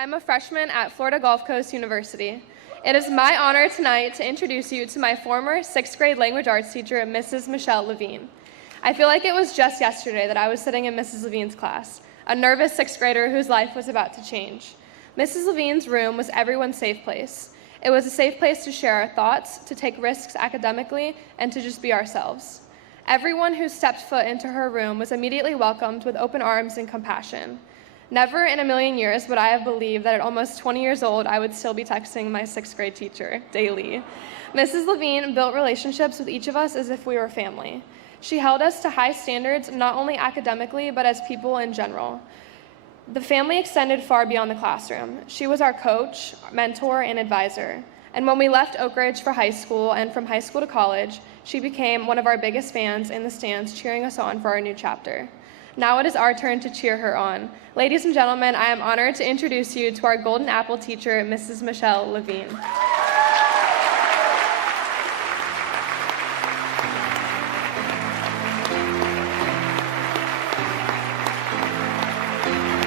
I'm a freshman at Florida Gulf Coast University. It is my honor tonight to introduce you to my former 6th grade language arts teacher, Mrs. Michelle Levine. I feel like it was just yesterday that I was sitting in Mrs. Levine's class, a nervous 6th grader whose life was about to change. Mrs. Levine's room was everyone's safe place. It was a safe place to share our thoughts, to take risks academically, and to just be ourselves. Everyone who stepped foot into her room was immediately welcomed with open arms and compassion. Never in a million years would I have believed that at almost 20 years old, I would still be texting my 6th grade teacher daily. Mrs. Levine built relationships with each of us as if we were family. She held us to high standards, not only academically, but as people in general. The family extended far beyond the classroom. She was our coach, mentor, and advisor. And when we left Oak Ridge for high school and from high school to college, she became one of our biggest fans in the stands, cheering us on for our new chapter. Now it is our turn to cheer her on. Ladies and gentlemen, I am honored to introduce you to our Golden Apple teacher, Mrs. Michelle Levine.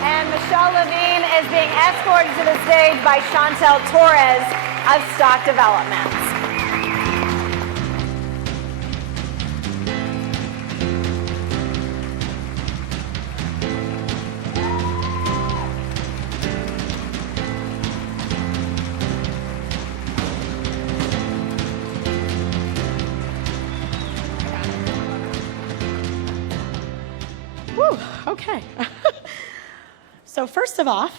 And Michelle Levine is being escorted to the stage by Chantel Torres of Stock Development. Okay. So first of all,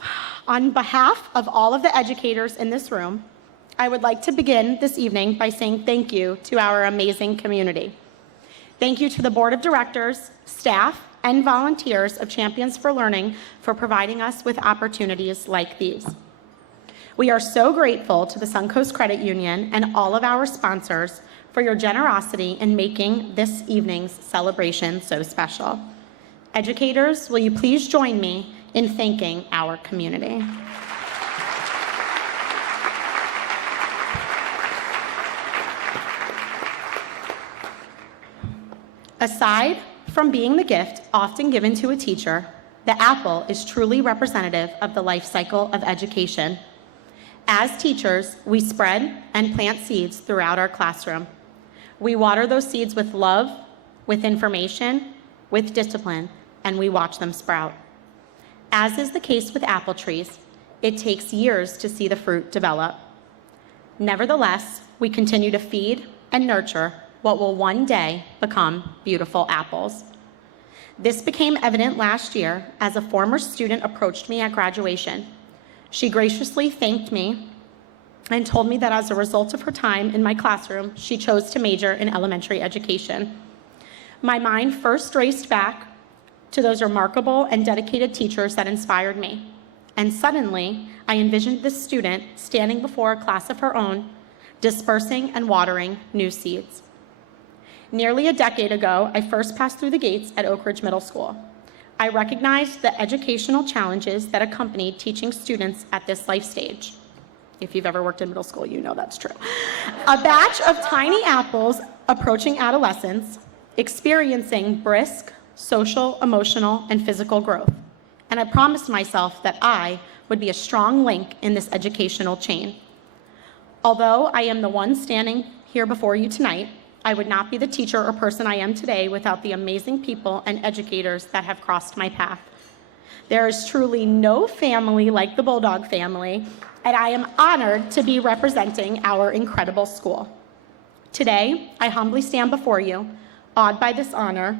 on behalf of all of the educators in this room, I would like to begin this evening by saying thank you to our amazing community. Thank you to the board of directors, staff, and volunteers of Champions for Learning for providing us with opportunities like these. We are so grateful to the Suncoast Credit Union and all of our sponsors for your generosity in making this evening's celebration so special. Educators, will you please join me in thanking our community? Aside from being the gift often given to a teacher, the apple is truly representative of the life cycle of education. As teachers, we spread and plant seeds throughout our classroom. We water those seeds with love, with information, with discipline, and we watch them sprout. As is the case with apple trees, it takes years to see the fruit develop. Nevertheless, we continue to feed and nurture what will one day become beautiful apples. This became evident last year as a former student approached me at graduation. She graciously thanked me and told me that as a result of her time in my classroom, she chose to major in elementary education. My mind first raced back to those remarkable and dedicated teachers that inspired me. And suddenly, I envisioned this student standing before a class of her own, dispersing and watering new seeds. Nearly a decade ago, I first passed through the gates at Oak Ridge Middle School. I recognized the educational challenges that accompanied teaching students at this life stage. If you've ever worked in middle school, you know that's true. A batch of tiny apples approaching adolescence, experiencing brisk, social, emotional, and physical growth. And I promised myself that I would be a strong link in this educational chain. Although I am the one standing here before you tonight, I would not be the teacher or person I am today without the amazing people and educators that have crossed my path. There is truly no family like the Bulldog family, and I am honored to be representing our incredible school. Today, I humbly stand before you, awed by this honor,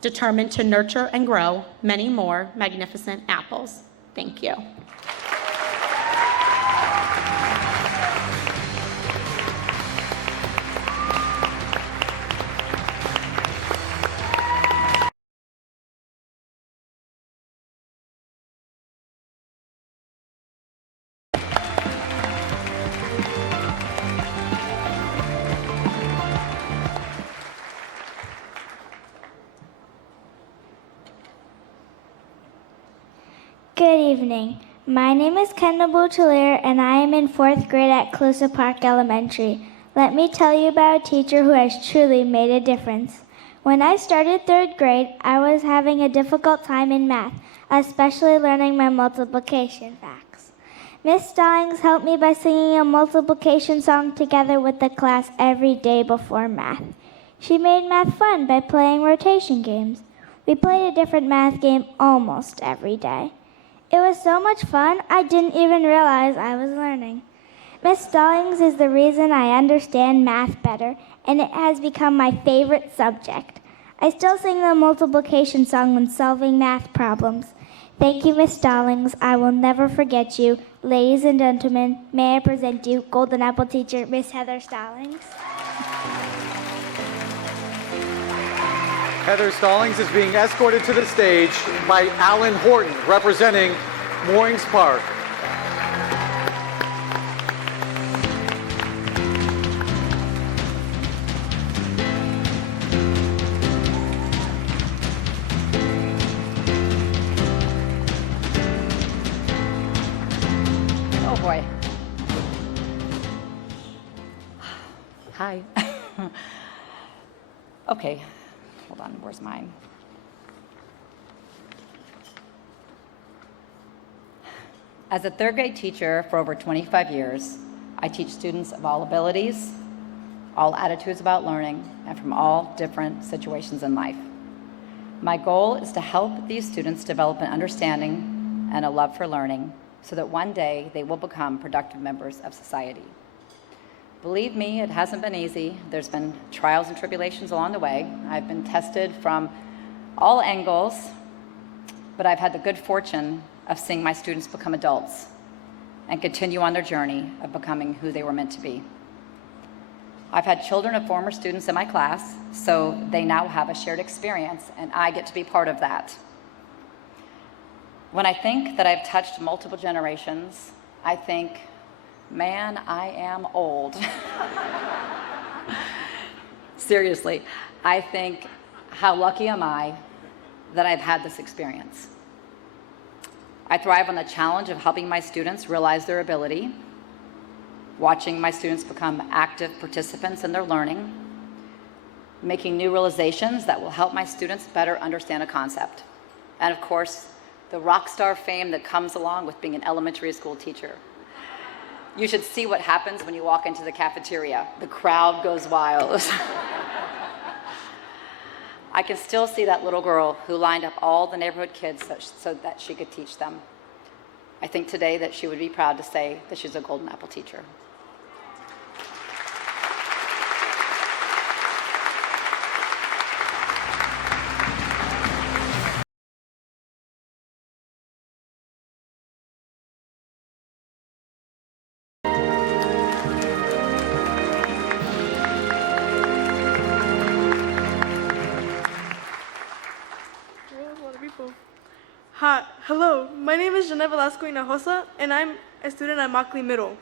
determined to nurture and grow many more magnificent apples. Thank you. Good evening. My name is Kendall Bouchelier, and I am in 4th grade at Closa Park Elementary. Let me tell you about a teacher who has truly made a difference. When I started 3rd grade, I was having a difficult time in math, especially learning my multiplication facts. Miss Stallings helped me by singing a multiplication song together with the class every day before math. She made math fun by playing rotation games. We played a different math game almost every day. It was so much fun, I didn't even realize I was learning. Miss Stallings is the reason I understand math better, and it has become my favorite subject. I still sing the multiplication song when solving math problems. Thank you, Miss Stallings. I will never forget you. Ladies and gentlemen, may I present you Golden Apple teacher, Miss Heather Stallings. Heather Stallings is being escorted to the stage by Alan Horton, representing Moorings Park. Oh boy. Hi. Okay. Hold on, where's mine? As a third grade teacher for over 25 years, I teach students of all abilities, all attitudes about learning, and from all different situations in life. My goal is to help these students develop an understanding and a love for learning so that one day they will become productive members of society. Believe me, it hasn't been easy. There's been trials and tribulations along the way. I've been tested from all angles, but I've had the good fortune of seeing my students become adults and continue on their journey of becoming who they were meant to be. I've had children of former students in my class, so they now have a shared experience, and I get to be part of that. When I think that I've touched multiple generations, I think, man, I am old. Seriously, I think, how lucky am I that I've had this experience? I thrive on the challenge of helping my students realize their ability, watching my students become active participants in their learning, making new realizations that will help my students better understand a concept, and of course, the rock star fame that comes along with being an elementary school teacher. You should see what happens when you walk into the cafeteria. The crowd goes wild. I can still see that little girl who lined up all the neighborhood kids so that she could teach them. I think today that she would be proud to say that she's a Golden Apple teacher. Hi, hello, my name is Janet Velasco Hinojosa, and I'm a student at Mockley Middle.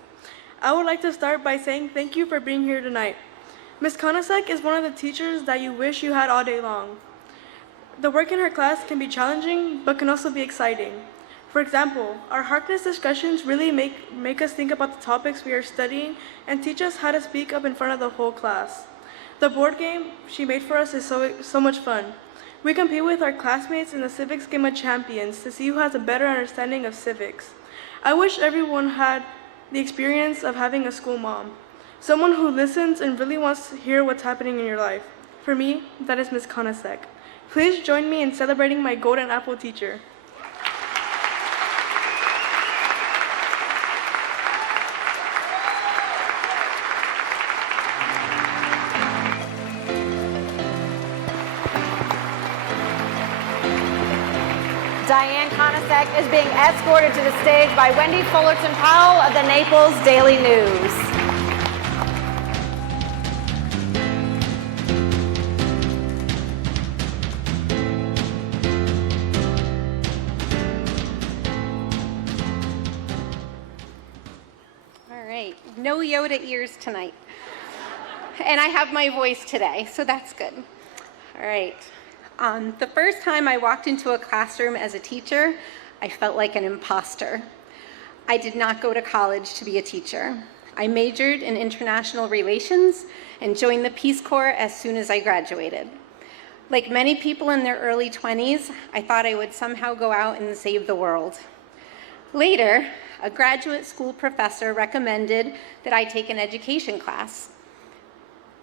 I would like to start by saying thank you for being here tonight. Ms. Konasek is one of the teachers that you wish you had all day long. The work in her class can be challenging, but can also be exciting. For example, our Harkness discussions really make us think about the topics we are studying and teach us how to speak up in front of the whole class. The board game she made for us is so much fun. We compete with our classmates in the Civics Game of Champions to see who has a better understanding of civics. I wish everyone had the experience of having a school mom, someone who listens and really wants to hear what's happening in your life. For me, that is Ms. Konasek. Please join me in celebrating my Golden Apple teacher. Diane Konasek is being escorted to the stage by Wendy Fullerton Powell of the Naples Daily News. All right, no Yoda ears tonight. And I have my voice today, so that's good. All right. The first time I walked into a classroom as a teacher, I felt like an imposter. I did not go to college to be a teacher. I majored in international relations and joined the Peace Corps as soon as I graduated. Like many people in their early 20s, I thought I would somehow go out and save the world. Later, a graduate school professor recommended that I take an education class.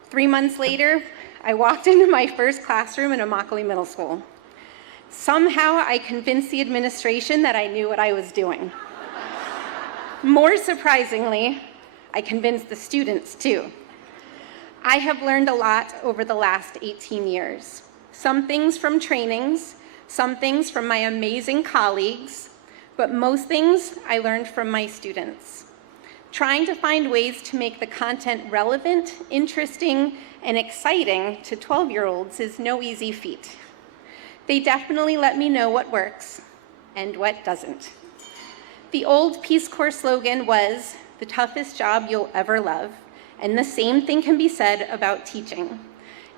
3 months later, I walked into my first classroom in Immokalee Middle School. Somehow, I convinced the administration that I knew what I was doing. More surprisingly, I convinced the students too. I have learned a lot over the last 18 years. Some things from trainings, some things from my amazing colleagues, but most things I learned from my students. Trying to find ways to make the content relevant, interesting, and exciting to 12-year-olds is no easy feat. They definitely let me know what works and what doesn't. The old Peace Corps slogan was, "The toughest job you'll ever love," and the same thing can be said about teaching.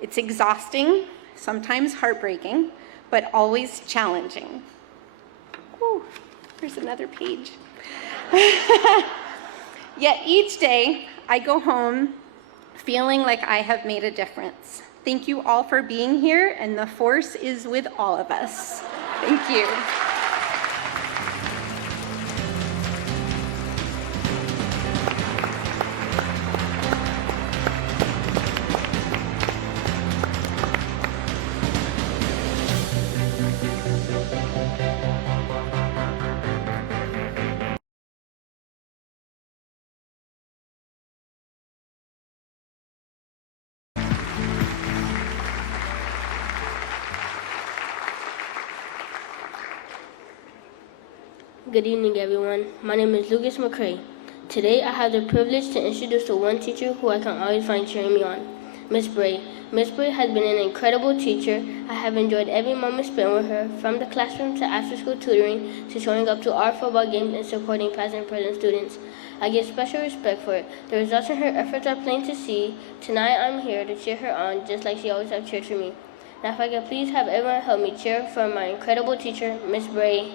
It's exhausting, sometimes heartbreaking, but always challenging. Ooh, here's another page. Yet each day, I go home feeling like I have made a difference. Thank you all for being here, and the force is with all of us. Thank you. Good evening, everyone. My name is Lucas McCray. Today, I have the privilege to introduce the one teacher who I can always find cheering me on, Miss Bray. Miss Bray has been an incredible teacher. I have enjoyed every moment spent with her, from the classroom to after-school tutoring to showing up to our football games and supporting past and present students. I give special respect for it. The results in her efforts are plain to see. Tonight, I'm here to cheer her on, just like she always has cheered for me. Now, if I could please have everyone help me cheer for my incredible teacher, Miss Bray.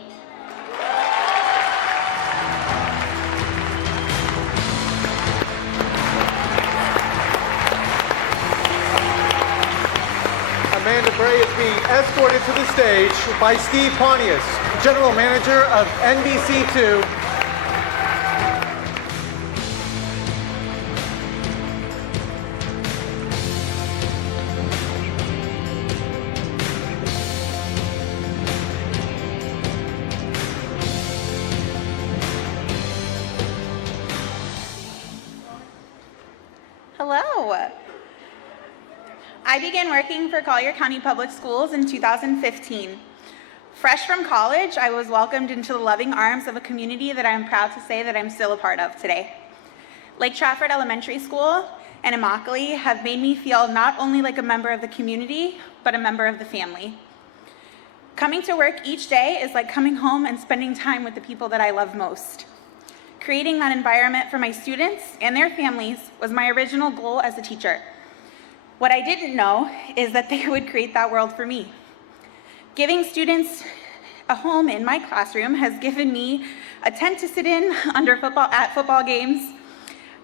Amanda Bray is being escorted to the stage by Steve Pontius, General Manager of NBC2. Hello. I began working for Collier County Public Schools in 2015. Fresh from college, I was welcomed into the loving arms of a community that I am proud to say that I'm still a part of today. Lake Trafford Elementary School and Immokalee have made me feel not only like a member of the community, but a member of the family. Coming to work each day is like coming home and spending time with the people that I love most. Creating that environment for my students and their families was my original goal as a teacher. What I didn't know is that they would create that world for me. Giving students a home in my classroom has given me a tent to sit in at football games,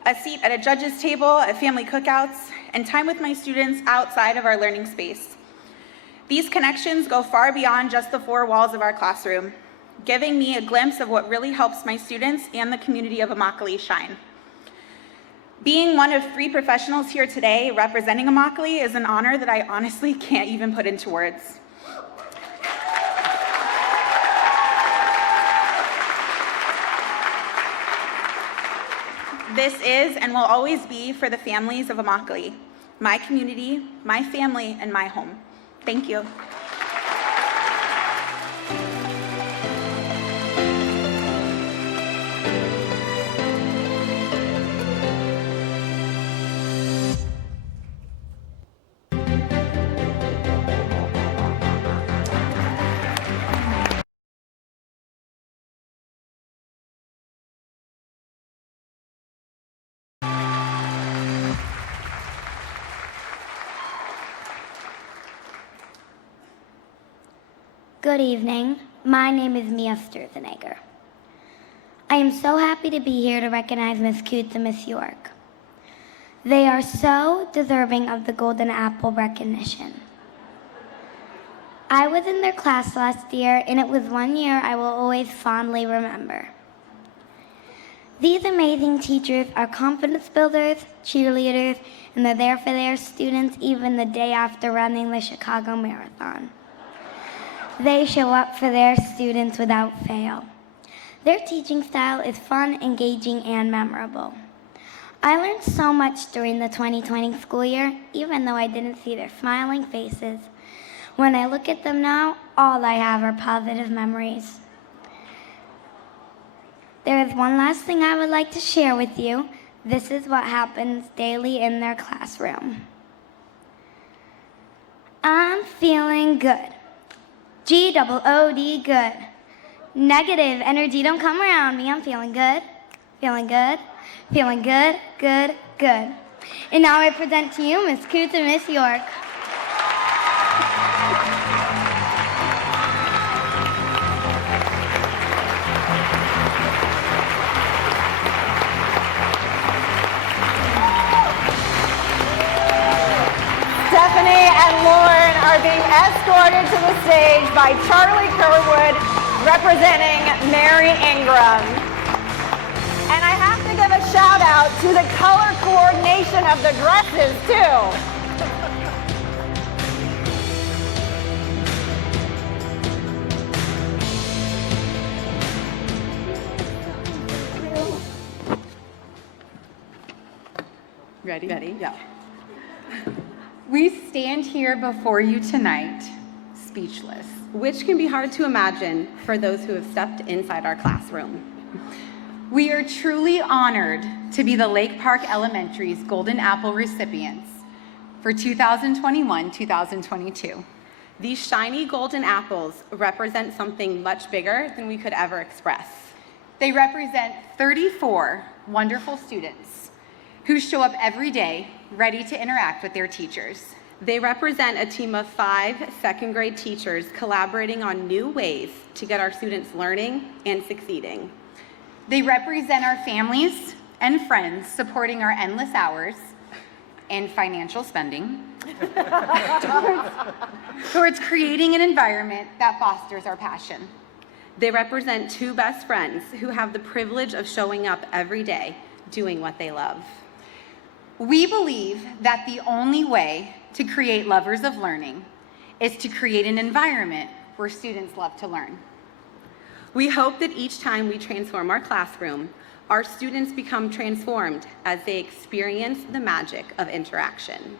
a seat at a judge's table at family cookouts, and time with my students outside of our learning space. These connections go far beyond just the four walls of our classroom, giving me a glimpse of what really helps my students and the community of Immokalee shine. Being one of 3 professionals here today representing Immokalee is an honor that I honestly can't even put into words. This is and will always be for the families of Immokalee, my community, my family, and my home. Thank you. Good evening. My name is Mia Sturzenegger. I am so happy to be here to recognize Miss Coots and Miss York. They are so deserving of the Golden Apple recognition. I was in their class last year, and it was one year I will always fondly remember. These amazing teachers are confidence builders, cheerleaders, and they're there for their students even the day after running the Chicago Marathon. They show up for their students without fail. Their teaching style is fun, engaging, and memorable. I learned so much during the 2020 school year, even though I didn't see their smiling faces. When I look at them now, all I have are positive memories. There is one last thing I would like to share with you. This is what happens daily in their classroom. I'm feeling good. G-O-O-D, good. Negative energy don't come around me. I'm feeling good, feeling good, feeling good, good, good. And now I present to you Miss Coots and Miss York. Stephanie and Lauren are being escorted to the stage by Charlie Kerwood, representing Mary Ingram. And I have to give a shout out to the color coordination of the dresses, too. Ready? Ready? Yeah. We stand here before you tonight, speechless. Which can be hard to imagine for those who have stepped inside our classroom. We are truly honored to be the Lake Park Elementary's Golden Apple recipients for 2021-2022. These shiny golden apples represent something much bigger than we could ever express. They represent 34 wonderful students who show up every day ready to interact with their teachers. They represent a team of 5 second grade teachers collaborating on new ways to get our students learning and succeeding. They represent our families and friends supporting our endless hours and financial spending towards creating an environment that fosters our passion. They represent 2 best friends who have the privilege of showing up every day doing what they love. We believe that the only way to create lovers of learning is to create an environment where students love to learn. We hope that each time we transform our classroom, our students become transformed as they experience the magic of interaction.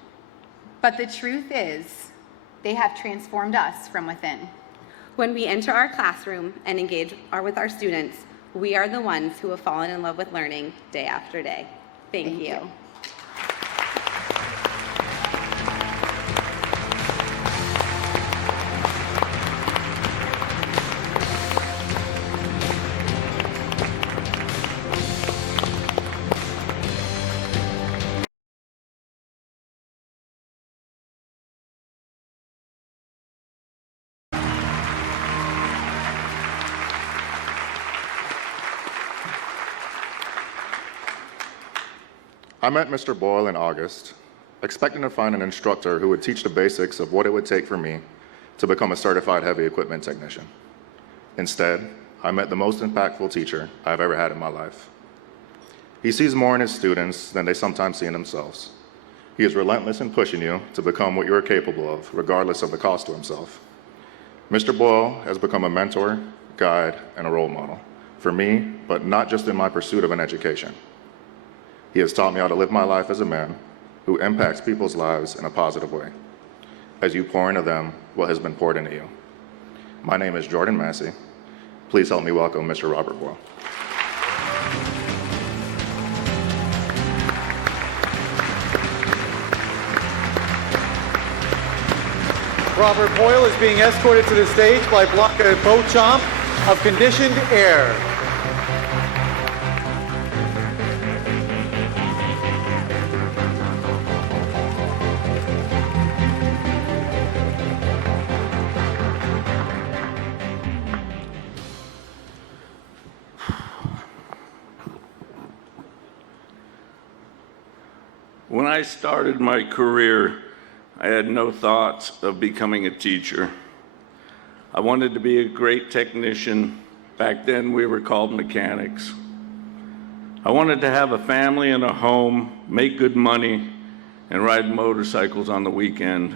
But the truth is, they have transformed us from within. When we enter our classroom and engage with our students, we are the ones who have fallen in love with learning day after day. Thank you. I met Mr. Boyle in August, expecting to find an instructor who would teach the basics of what it would take for me to become a certified heavy equipment technician. Instead, I met the most impactful teacher I've ever had in my life. He sees more in his students than they sometimes see in themselves. He is relentless in pushing you to become what you are capable of, regardless of the cost to himself. Mr. Boyle has become a mentor, guide, and a role model for me, but not just in my pursuit of an education. He has taught me how to live my life as a man who impacts people's lives in a positive way, as you pour into them what has been poured into you. My name is Jordan Massey. Please help me welcome Mr. Robert Boyle. Robert Boyle is being escorted to the stage by Blanca Beauchamp of Conditioned Air. When I started my career, I had no thoughts of becoming a teacher. I wanted to be a great technician. Back then, we were called mechanics. I wanted to have a family and a home, make good money, and ride motorcycles on the weekend.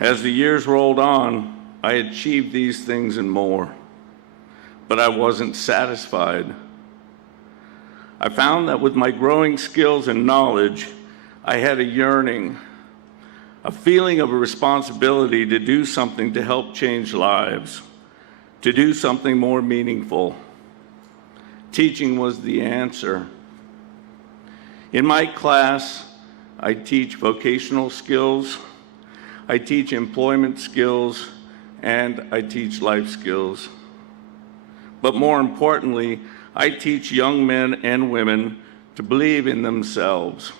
As the years rolled on, I achieved these things and more, but I wasn't satisfied. I found that with my growing skills and knowledge, I had a yearning, a feeling of a responsibility to do something to help change lives, to do something more meaningful. Teaching was the answer. In my class, I teach vocational skills, I teach employment skills, and I teach life skills. But more importantly, I teach young men and women to believe in themselves,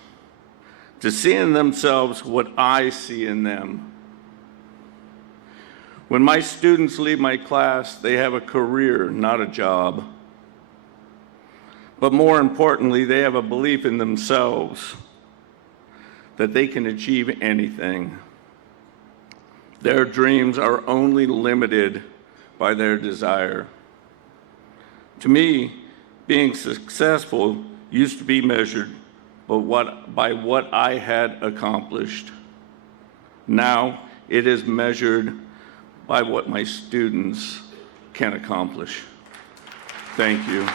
to see in themselves what I see in them. When my students leave my class, they have a career, not a job. But more importantly, they have a belief in themselves that they can achieve anything. Their dreams are only limited by their desire. To me, being successful used to be measured by what I had accomplished. Now it is measured by what my students can accomplish. Thank you.